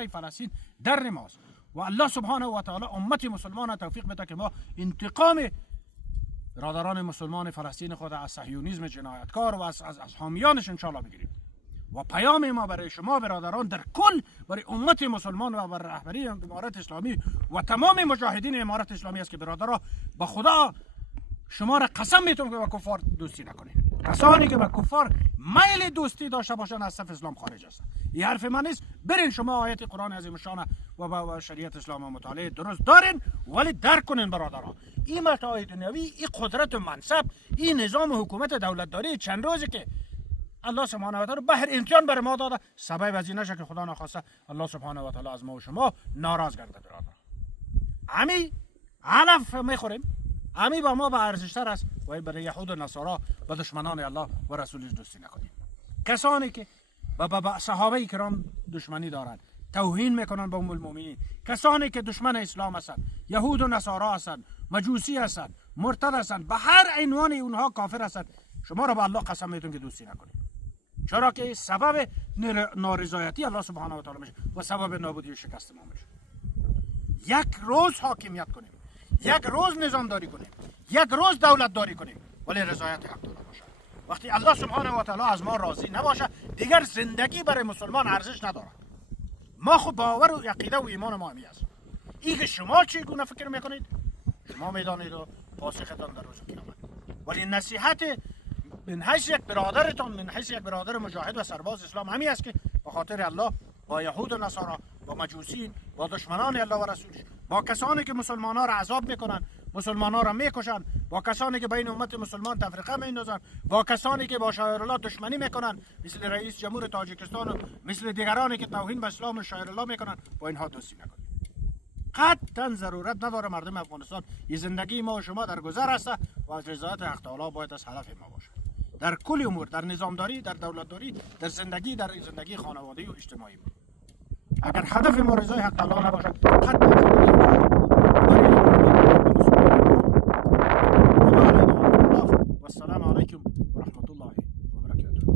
مسئله فلسطین در ماست و الله سبحانه و تعالی امت مسلمان توفیق بده که ما انتقام برادران مسلمان فلسطین خود از صهیونیسم جنایتکار و از حامیانش انشاءالله بگیریم. و پیام ما برای شما برادران در کل، برای امت مسلمان و برای رهبری امارت اسلامی و تمام مجاهدین امارت اسلامی است که برادرها به خدا شما را قسم میتونم که با کفار دوستی نکنید. کسانی که با کفار میل دوستی داشته باشند از صف اسلام خارج هستند. این حرف من نیست. برین شما آیت قرآن عظیم الشان و شریعت اسلام و مطالعه درست دارین، ولی درک کنین برادران. این متاع دنیوی، این قدرت و منصب، این نظام حکومت دولتداری چند روزی که الله سبحانه و تعالی بهر امتحان بر ما داده، سبب از این نشه که خدا نخواسته الله سبحانه و تعالی از ما و شما ناراض گردد برادران. امی علف میخوریم، امی با ما به ارزشتر است و برای یهود و نصارا و دشمنان الله و رسولش دوستی نکنیم. کسانی که با صحابه کرام دشمنی دارند، توهین میکنند به ام المؤمنین، کسانی که دشمن اسلام هستند، یهود و نصارا هستند، مجوسی هستند، مرتد هستند، به هر عنوان اونها کافر هستند، شما را به الله قسم میتون که دوستی نکنید. چرا که سبب نارضایتی الله سبحانه و تعالی میشه و سبب نابودی و شکست ما میشه. یک روز حاکمیت کنیم، یک روز نظامداری کنیم، یک روز دولت داری کنیم، ولی رضایت حق داره باشه. وقتی الله سبحانه و تعالی از ما راضی نباشه، دیگر زندگی برای مسلمان ارزش نداره. ما خود باور و عقیده و ایمان ما همی است. این که شما چگونه فکر میکنید شما میدانید و پاسختان در روز قیامت. ولی نصیحت من حیث یک برادرتان، من حیث یک برادر مجاهد و سرباز اسلام همی است که به خاطر الله با یهود و نصارا، با مجوسین، با دشمنان الله و رسولش، با کسانی که مسلمانان را عذاب میکنن، مسلمانان را میکشن، با کسانی که بین امت مسلمان تفرقه میندازن، با کسانی که با شاعر الله دشمنی میکنن مثل رئیس جمهور تاجیکستان و مثل دیگرانی که توهین به اسلام و شاعر الله میکنن، با اینها دوستی نکنید. قطعا ضرورت نداره مردم افغانستان، این زندگی ما و شما در گذر است و از رضایت حق تعالی باید از هدف ما باشه. در کل امور، در نظامداری، در دولتداری، در زندگی خانوادگی و اجتماعی. اگر هدف ما رضای حق تعالی نباشه، قطعا